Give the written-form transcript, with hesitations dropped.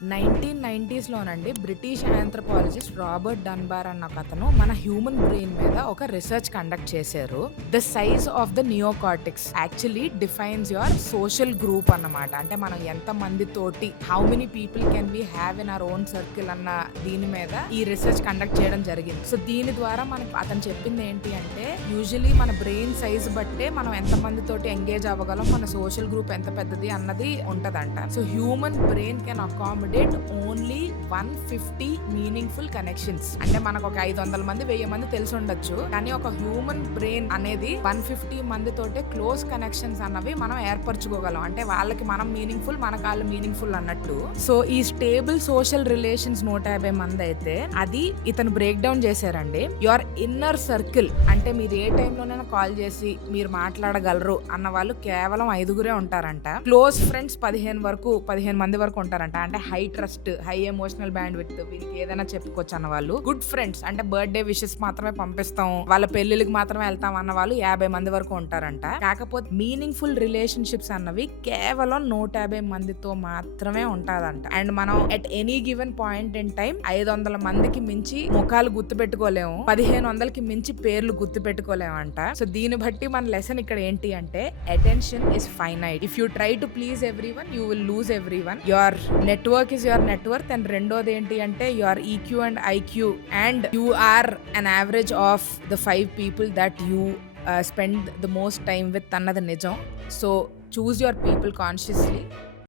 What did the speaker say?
1990s లోనండి British anthropologist Robert Dunbar అన్న ఒకతను మన హ్యూమన్ బ్రెయిన్ మీద ఒక రీసెర్చ్ కండక్ట్ చేశారు. The size of the neocortex actually defines your social group అన్నమాట. అంటే మనం ఎంత మంది తోటి how many people can we have in our own circle అన్న దీని మీద ఈ రీసెర్చ్ కండక్ట్ చేయడం జరిగింది. సో దీని ద్వారా మనకు అతను చెప్పింది ఏంటి అంటే యూజువలీ మన బ్రెయిన్ సైజ్ బట్టే మనం ఎంత మంది తోటి ఎంగేజ్ అవ్వగలం, మన సోషల్ గ్రూప్ ఎంత పెద్దది అన్నది ఉంటదంట. So human brain can accommodate only 150 meaningful connections. అంటే మనకు ఒక 500 మంది 1000 మంది తెలిసి ఉండొచ్చు, కానీ ఒక హ్యూమన్ బ్రెయిన్ అనేది 150 మంది తోటే క్లోజ్ కనెక్షన్స్ అన్నవి మనం ఏర్పరచుకోగలం. అంటే వాళ్ళకి మనం మీనింగ్ఫుల్, మనకు వాళ్ళు మీనింగ్ఫుల్ అన్నట్టు. సో ఈ స్టేబుల్ సోషల్ రిలేషన్స్ 150 మంది అయితే అది ఇతను బ్రేక్ డౌన్ చేశారండి. యువర్ ఇన్నర్ సర్కిల్ అంటే మీరు ఏ టైంలోనైనా కాల్ చేసి మీరు మాట్లాడగలరు అన్న వాళ్ళు కేవలం 5గురే ఉంటారంట. క్లోజ్ ఫ్రెండ్స్ 15 మంది వరకు ఉంటారంట. అంటే high trust, high emotional band with, వీరికి ఏదైనా చెప్పుకోవచ్చు అన్న వాళ్ళు. గుడ్ ఫ్రెండ్స్ అంటే బర్త్డే విషెస్ మాత్రమే పంపిస్తాం, వాళ్ళ పెళ్లికి మాత్రమే వెళ్తాం అన్న వాళ్ళు 50 మంది వరకు ఉంటారంట. కాకపోతే మీనింగ్ఫుల్ రిలేషన్షిప్స్ అన్నవి కేవలం 150 మందితో మాత్రమే ఉంటదంట. అండ్ మనం at any given point in time 500 మందికి మించి ముఖాలు గుర్తు పెట్టుకోలేము, 1500కి మించి పేర్లు గుర్తు పెట్టుకోలేమంట. సో దీన్ని బట్టి మన లెసన్ ఇక్కడ ఏంటి అంటే attention is finite. If you try to please everyone you will lose everyone. Your network is your net worth. And రెండోది ఏంటి అంటే your EQ and IQ, and you are an average of the 5 people that you spend the most time with అన్నది నిజం. So choose your people consciously.